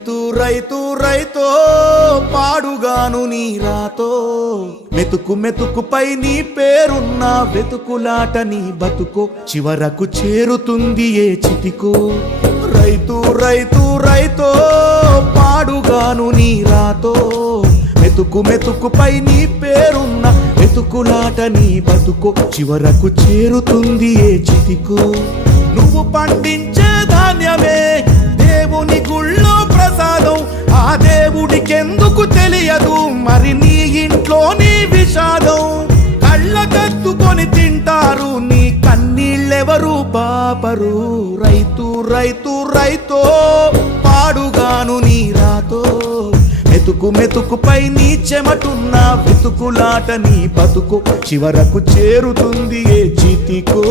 రైతు రైతో పాడుగాను నీ రాతో మెతుకు మెతుకుపై నీ పేరున్న వెతుకులాట నీ బతుకో చివరకు చేరుతుంది ఏ చితికో రైతు రైతు రైతో పాడుగాను నీ రాతో మెతుకు మెతుకుపై నీ పేరున్న వెతుకులాట నీ బతుకో చివరకు చేరుతుంది ఏ చితికో నువ్వు పండించే ధాన్యమే దేవుని గుళ్ళో ప్రసాదం ఆ దేవుడికెందుకు తెలియదు మరి నీ ఇంట్లో నీ విషాదం కళ్ళకత్తుకొని తింటారు నీ కన్నీళ్ళెవరు పాపరు రైతు రైతు రైతో పాడుగాను నీ రాతో మెతుకు మెతుకుపై నీ చెమటున్న వెతుకులాట నీ బతుకు చివరకు చేరుతుంది ఏ చితికో